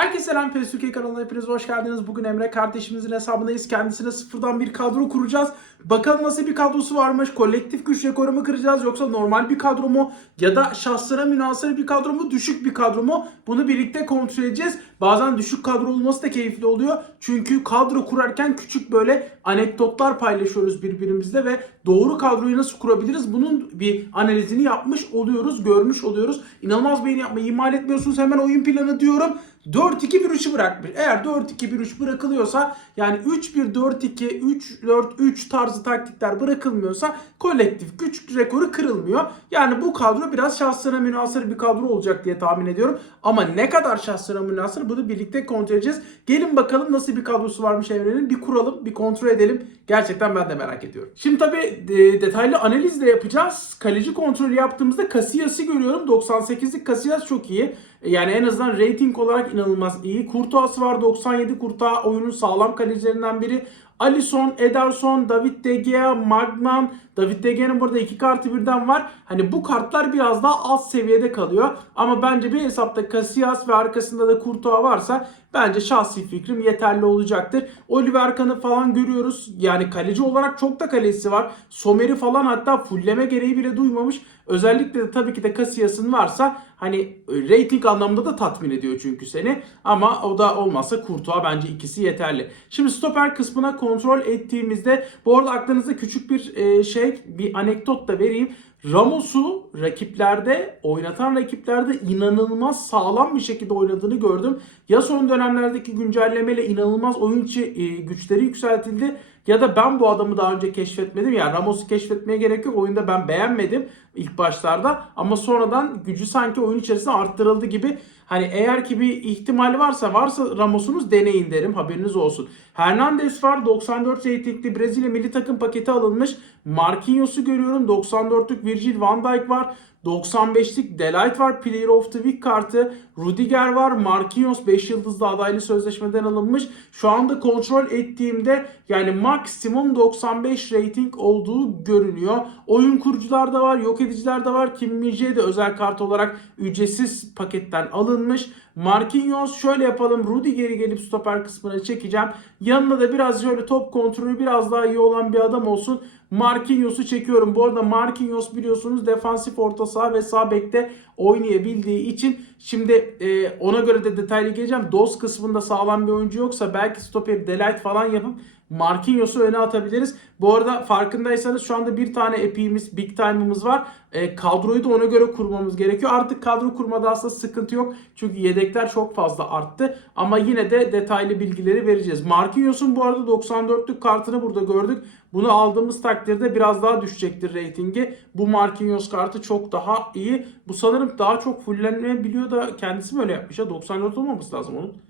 Herkese selam PES Türkiye kanalına hepiniz hoş geldiniz. Bugün Emre kardeşimizin hesabındayız. Kendisine sıfırdan bir kadro kuracağız. Bakalım nasıl bir kadrosu varmış. Kolektif güç rekoru mu kıracağız yoksa normal bir kadro mu? Ya da şahsına münasır bir kadro mu? Düşük bir kadro mu? Bunu birlikte kontrol edeceğiz. Bazen düşük kadro olması da keyifli oluyor. Çünkü kadro kurarken küçük böyle anekdotlar paylaşıyoruz birbirimizle ve doğru kadroyu nasıl kurabiliriz? Bunun bir analizini yapmış oluyoruz, görmüş oluyoruz. İnanılmaz beğeni yapmayı ihmal etmiyorsunuz. Hemen oyun planı diyorum. 4-2-1-3'ü bırakmış. Eğer 4-2-1-3 bırakılıyorsa yani 3-1-4-2, 3-4-3 tarzı taktikler bırakılmıyorsa kolektif güç rekoru kırılmıyor. Yani bu kadro biraz şahsına münasır bir kadro olacak diye tahmin ediyorum. Ama ne kadar şahsına münasır bunu birlikte kontrol edeceğiz. Gelin bakalım nasıl bir kadrosu varmış Emre'nin. Bir kuralım, bir kontrol edelim. Gerçekten ben de merak ediyorum. Şimdi tabii e, detaylı analiz de yapacağız. Kaleci kontrolü yaptığımızda Casillas'ı görüyorum. 98'lik Casillas çok iyi. Yani en azından rating olarak inanılmaz iyi. Kurtuğası var 97 Kurtuğa oyunun sağlam kalecilerinden biri. Alisson, Ederson, David De Gea, Magnan. David De Gea'nın burada iki kartı birden var. Hani bu kartlar biraz daha alt seviyede kalıyor. Ama bence bir hesapta Casillas ve arkasında da Kurtuğa varsa bence şahsi fikrim yeterli olacaktır. Oliver Kahn'ı falan görüyoruz. Yani kaleci olarak çok da kalecisi var. Somer'i falan hatta fulleme gereği bile duymamış. Özellikle de tabii ki de Casillas'ın varsa hani rating anlamında da tatmin ediyor çünkü seni. Ama o da olmazsa Kurtuğa bence ikisi yeterli. Şimdi stoper kısmına kontrol ettiğimizde bu arada aklınızda küçük bir e, şey bir anekdot da vereyim. Ramos'u rakiplerde oynatan rakiplerde inanılmaz sağlam bir şekilde oynadığını gördüm. Ya son dönemlerdeki güncellemeyle inanılmaz oyun içi e, güçleri yükseltildi ya da ben bu adamı daha önce keşfetmedim. Yani Ramos'u keşfetmeye gerek yok. Oyunda ben beğenmedim ilk başlarda ama sonradan gücü sanki oyun içerisinde arttırıldı gibi. Hani eğer ki bir ihtimali varsa varsa Ramos'unuz deneyin derim haberiniz olsun. Hernandez var 94 ratingli Brezilya milli takım paketi alınmış. Marquinhos'u görüyorum 94'lük Virgil van Dijk var. 95'lik Delight var. Player of the Week kartı. Rudiger var. Marquinhos 5 yıldızlı adaylı sözleşmeden alınmış. Şu anda kontrol ettiğimde yani maksimum 95 rating olduğu görünüyor. Oyun kurucular da var. Yok ediciler de var. Kim Min-jae de özel kart olarak ücretsiz paketten alınmış. Marquinhos şöyle yapalım. Rudiger'i gelip stoper kısmına çekeceğim. Yanına da biraz şöyle top kontrolü biraz daha iyi olan bir adam olsun. Marquinhos'u çekiyorum. Bu arada Marquinhos biliyorsunuz defansif orta saha ve sağ bekte oynayabildiği için şimdi e, ona göre de detaylı geleceğim. DOS kısmında sağlam bir oyuncu yoksa belki stoper delight falan yapıp Marquinhos'u öne atabiliriz. Bu arada farkındaysanız şu anda bir tane epiğimiz, big time'ımız var. E, kadroyu da ona göre kurmamız gerekiyor. Artık kadro kurmada aslında sıkıntı yok. Çünkü yedekler çok fazla arttı. Ama yine de detaylı bilgileri vereceğiz. Marquinhos'un bu arada 94'lük kartını burada gördük. Bunu aldığımız takdirde biraz daha düşecektir reytingi. Bu Marquinhos kartı çok daha iyi. Bu sanırım daha çok fullenmeyebiliyor da kendisi mi öyle yapmış ya? 94 olmaması lazım onun.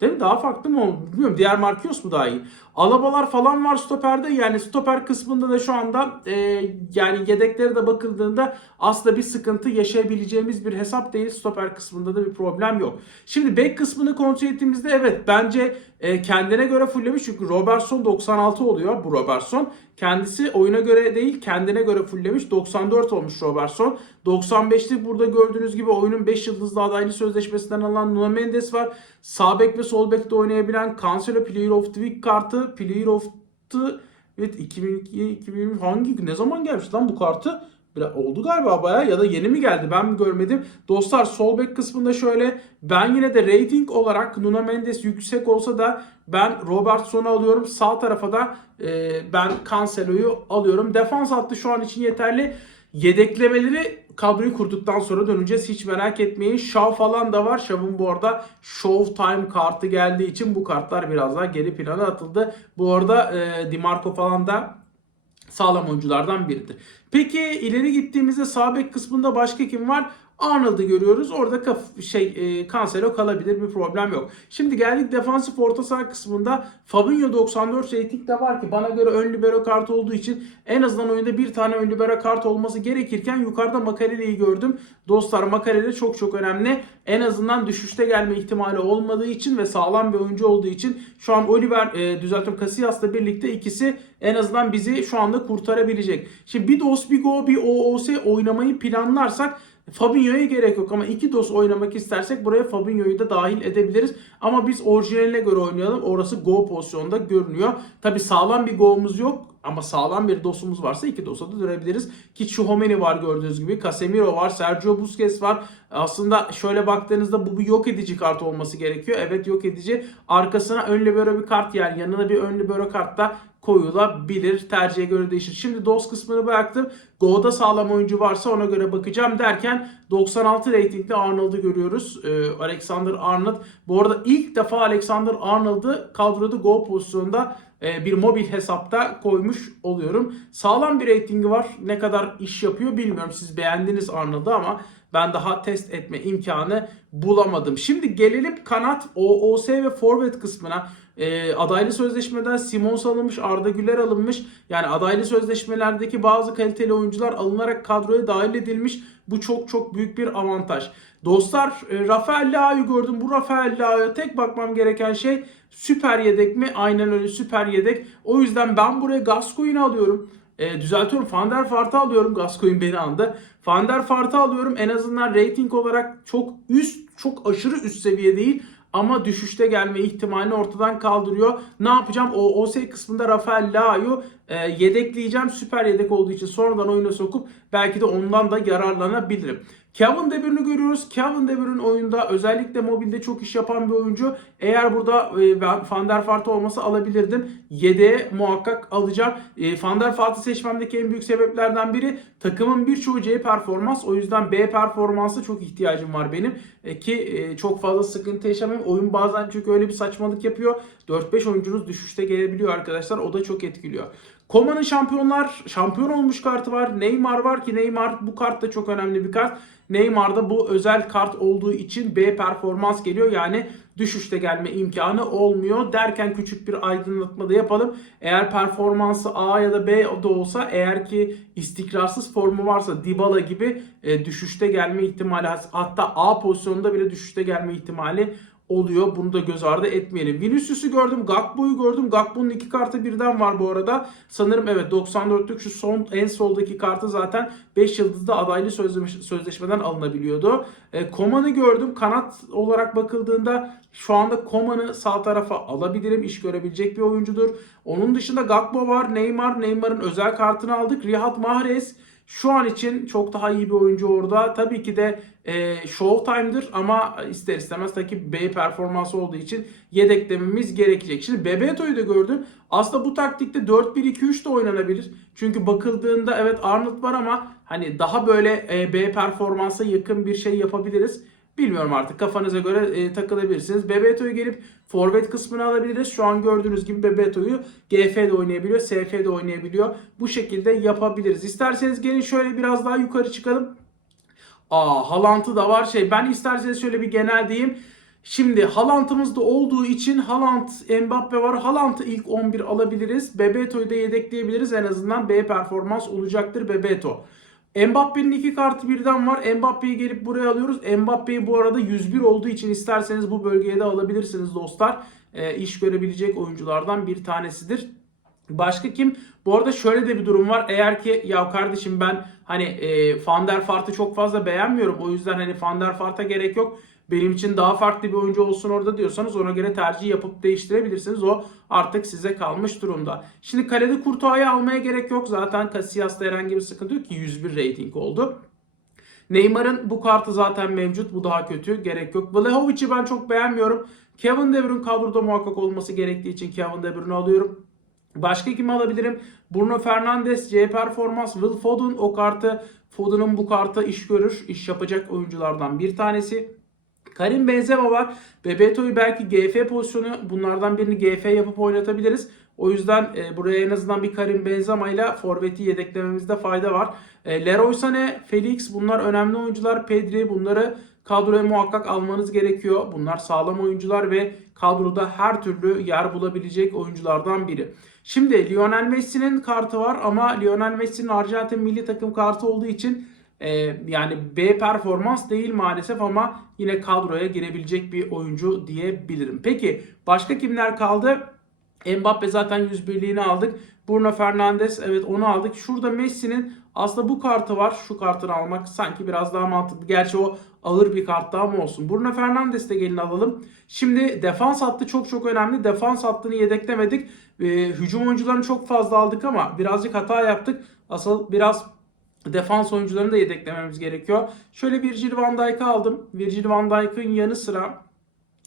Değil mi? Daha farklı mı? Bilmiyorum. Diğer Marquinhos mu daha iyi? Alabalar falan var stoperde. Yani stoper kısmında da şu anda e, yani yedeklere de bakıldığında aslında bir sıkıntı yaşayabileceğimiz bir hesap değil. Stoper kısmında da bir problem yok. Şimdi bek kısmını kontrol ettiğimizde evet bence e, kendine göre fulllemiş. Çünkü Robertson 96 oluyor bu Robertson. Kendisi oyuna göre değil kendine göre fulllemiş. 94 olmuş Robertson. 95'te burada gördüğünüz gibi oyunun 5 yıldızlı adaylı sözleşmesinden alan Nuno Mendes var. Sağ bek ve sol bekte oynayabilen Cancelo Player of the Week kartı. Player of the Evet 2002 2020 hangi ne zaman gelmiş lan bu kartı? Oldu galiba baya ya da yeni mi geldi ben mi görmedim. Dostlar sol bek kısmında şöyle ben yine de rating olarak Nuno Mendes yüksek olsa da ben Robertson'u alıyorum. Sağ tarafa da e, ben Cancelo'yu alıyorum. Defans hattı şu an için yeterli. Yedeklemeleri kadroyu kurduktan sonra döneceğiz. Hiç merak etmeyin. Shaw falan da var. Shaw'ın bu arada Showtime kartı geldiği için bu kartlar biraz daha geri plana atıldı. Bu arada e, Dimarco falan da sağlam oyunculardan biridir. Peki ileri gittiğimizde sağ bek kısmında başka kim var? Arnold'u görüyoruz. Orada kaf şey e, Cancelo kalabilir bir problem yok. Şimdi geldik defansif orta saha kısmında Fabinho 94 rating de var ki bana göre ön libero kartı olduğu için en azından oyunda bir tane ön libero kart olması gerekirken yukarıda Makalele'yi gördüm. Dostlar Makalele çok çok önemli. En azından düşüşte gelme ihtimali olmadığı için ve sağlam bir oyuncu olduğu için şu an Oliver e, düzeltiyorum Casillas'la birlikte ikisi en azından bizi şu anda kurtarabilecek. Şimdi bir DOS bir Go bir OOS oynamayı planlarsak Fabinho'ya gerek yok ama iki dos oynamak istersek buraya Fabinho'yu da dahil edebiliriz. Ama biz orijinaline göre oynayalım. Orası go pozisyonda görünüyor. Tabi sağlam bir go'umuz yok. Ama sağlam bir dosumuz varsa iki dosa da dönebiliriz. Ki Chouameni var gördüğünüz gibi. Casemiro var. Sergio Busquets var. Aslında şöyle baktığınızda bu bir yok edici kart olması gerekiyor. Evet yok edici. Arkasına ön libero bir kart yer. Yanına bir ön libero kart da koyulabilir. Tercihe göre değişir. Şimdi DOS kısmını bıraktım. Go'da sağlam oyuncu varsa ona göre bakacağım derken 96 reytingli Arnold'u görüyoruz. Ee, Alexander Arnold. Bu arada ilk defa Alexander Arnold'u kadroda Go pozisyonda bir mobil hesapta koymuş oluyorum. Sağlam bir reytingi var. Ne kadar iş yapıyor bilmiyorum. Siz beğendiniz Arnold'u ama ben daha test etme imkanı bulamadım. Şimdi gelelim kanat OOS ve forvet kısmına. E, adaylı sözleşmeden Simons alınmış, Arda Güler alınmış. Yani adaylı sözleşmelerdeki bazı kaliteli oyuncular alınarak kadroya dahil edilmiş. Bu çok çok büyük bir avantaj. Dostlar e, Rafael Leao'yu gördüm. Bu Rafael Leao'ya tek bakmam gereken şey süper yedek mi? Aynen öyle süper yedek. O yüzden ben buraya Gascoigne'i alıyorum. E, düzeltiyorum. Van der Vaart'ı alıyorum. Gascoigne beni andı. Van der alıyorum. En azından rating olarak çok üst, çok aşırı üst seviye değil ama düşüşte gelme ihtimalini ortadan kaldırıyor. Ne yapacağım? O OS kısmında Rafael Leao'yu e, yedekleyeceğim. Süper yedek olduğu için sonradan oyuna sokup belki de ondan da yararlanabilirim. Kevin De Bruyne'ü görüyoruz. Kevin De Bruyne oyunda özellikle mobilde çok iş yapan bir oyuncu. Eğer burada e, Van der Vaart olması alabilirdim. Yedeğe muhakkak alacağım. E, Van der Vaart'ı seçmemdeki en büyük sebeplerden biri takımın birçoğu C performans. O yüzden B performansı çok ihtiyacım var benim. E, ki e, çok fazla sıkıntı yaşamayayım. Oyun bazen çünkü öyle bir saçmalık yapıyor. 4-5 oyuncunuz düşüşte gelebiliyor arkadaşlar. O da çok etkiliyor. Koma'nın şampiyonlar, şampiyon olmuş kartı var. Neymar var ki Neymar bu kart da çok önemli bir kart. Neymar'da bu özel kart olduğu için B performans geliyor. Yani düşüşte gelme imkanı olmuyor. Derken küçük bir aydınlatma da yapalım. Eğer performansı A ya da B de olsa eğer ki istikrarsız formu varsa Dybala gibi e, düşüşte gelme ihtimali hatta A pozisyonunda bile düşüşte gelme ihtimali oluyor. Bunu da göz ardı etmeyelim. Vinicius'u gördüm. Gakpo'yu gördüm. Gakpo'nun iki kartı birden var bu arada. Sanırım evet 94'lük şu son en soldaki kartı zaten 5 yıldızda adaylı sözleşmeden alınabiliyordu. E, Koman'ı gördüm. Kanat olarak bakıldığında şu anda Koman'ı sağ tarafa alabilirim. İş görebilecek bir oyuncudur. Onun dışında Gakpo var. Neymar. Neymar'ın özel kartını aldık. Riyad Mahrez. Şu an için çok daha iyi bir oyuncu orada. Tabii ki de e, Showtime'dır ama ister istemez tabii B performansı olduğu için yedeklememiz gerekecek. Şimdi Bebeto'yu da gördüm. Aslında bu taktikte 4-1-2-3 de oynanabilir. Çünkü bakıldığında evet Arnold var ama hani daha böyle e, B performansa yakın bir şey yapabiliriz. Bilmiyorum artık kafanıza göre e, takılabilirsiniz. Bebeto'yu gelip forvet kısmını alabiliriz. Şu an gördüğünüz gibi Bebeto'yu GF'de oynayabiliyor, SF'de oynayabiliyor. Bu şekilde yapabiliriz. İsterseniz gelin şöyle biraz daha yukarı çıkalım. Aa Haaland'ı da var şey. Ben isterseniz şöyle bir genel diyeyim. Şimdi Haaland'ımızda olduğu için Haaland, Mbappe var. Haaland'ı ilk 11 alabiliriz. Bebeto'yu da yedekleyebiliriz. En azından B performans olacaktır Bebeto. Mbappe'nin iki kartı birden var. Mbappe'yi gelip buraya alıyoruz. Mbappe'yi bu arada 101 olduğu için isterseniz bu bölgeye de alabilirsiniz dostlar. E, iş görebilecek oyunculardan bir tanesidir. Başka kim? Bu arada şöyle de bir durum var. Eğer ki ya kardeşim ben hani e, Van der Vaart'ı çok fazla beğenmiyorum. O yüzden hani Van der Vaart'a gerek yok benim için daha farklı bir oyuncu olsun orada diyorsanız ona göre tercih yapıp değiştirebilirsiniz. O artık size kalmış durumda. Şimdi kalede Kurtuğa'yı almaya gerek yok. Zaten Casillas'ta herhangi bir sıkıntı yok ki 101 rating oldu. Neymar'ın bu kartı zaten mevcut. Bu daha kötü. Gerek yok. Vlahovic'i ben çok beğenmiyorum. Kevin De Bruyne kadroda muhakkak olması gerektiği için Kevin De Bruyne'u alıyorum. Başka kimi alabilirim? Bruno Fernandes, C Performans, Will Foden o kartı Foden'ın bu kartı iş görür, iş yapacak oyunculardan bir tanesi. Karim Benzema var. Bebeto'yu belki GF pozisyonu bunlardan birini GF yapıp oynatabiliriz. O yüzden e, buraya en azından bir Karim Benzema ile forveti yedeklememizde fayda var. E, Leroy Sané, Felix bunlar önemli oyuncular. Pedri bunları kadroya muhakkak almanız gerekiyor. Bunlar sağlam oyuncular ve kadroda her türlü yer bulabilecek oyunculardan biri. Şimdi Lionel Messi'nin kartı var ama Lionel Messi'nin Arjantin milli takım kartı olduğu için ee, yani B performans değil maalesef ama yine kadroya girebilecek bir oyuncu diyebilirim. Peki başka kimler kaldı? Mbappe zaten 101'liğini aldık. Bruno Fernandes evet onu aldık. Şurada Messi'nin Aslında bu kartı var. Şu kartını almak sanki biraz daha mantıklı. Gerçi o ağır bir kart daha mı olsun? Bruno Fernandes de gelin alalım. Şimdi defans hattı çok çok önemli. Defans hattını yedeklemedik. Ee, hücum oyuncularını çok fazla aldık ama birazcık hata yaptık. Asıl biraz defans oyuncularını da yedeklememiz gerekiyor. Şöyle Virgil van Dijk'ı aldım. Virgil van Dijk'ın yanı sıra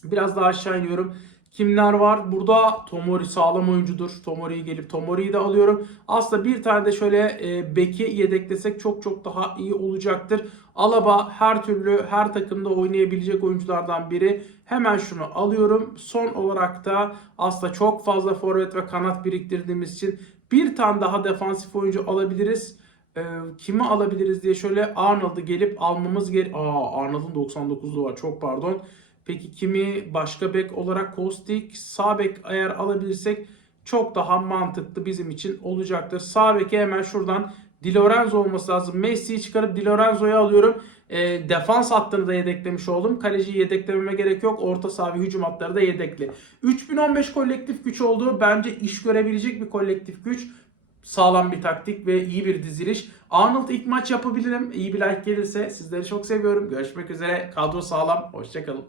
biraz daha aşağı iniyorum. Kimler var? Burada Tomori sağlam oyuncudur. Tomori'yi gelip Tomori'yi de alıyorum. Aslında bir tane de şöyle e, beki yedeklesek çok çok daha iyi olacaktır. Alaba her türlü her takımda oynayabilecek oyunculardan biri. Hemen şunu alıyorum. Son olarak da aslında çok fazla forvet ve kanat biriktirdiğimiz için bir tane daha defansif oyuncu alabiliriz. Ee, kimi alabiliriz diye şöyle Arnold'u gelip almamız gerek. Aa Arnold'un 99'lu var. Çok pardon. Peki kimi başka bek olarak Kostik, sağ bek eğer alabilirsek çok daha mantıklı bizim için olacaktır. Sağ beke hemen şuradan Di Lorenzo olması lazım. Messi'yi çıkarıp Di Lorenzo'yu alıyorum. E, defans hattını da yedeklemiş oldum. Kaleciyi yedeklememe gerek yok. Orta saha ve hücum hatları da yedekli. 3015 kolektif güç oldu. Bence iş görebilecek bir kolektif güç sağlam bir taktik ve iyi bir diziliş. Arnold ilk maç yapabilirim. İyi bir like gelirse sizleri çok seviyorum. Görüşmek üzere. Kadro sağlam. Hoşçakalın.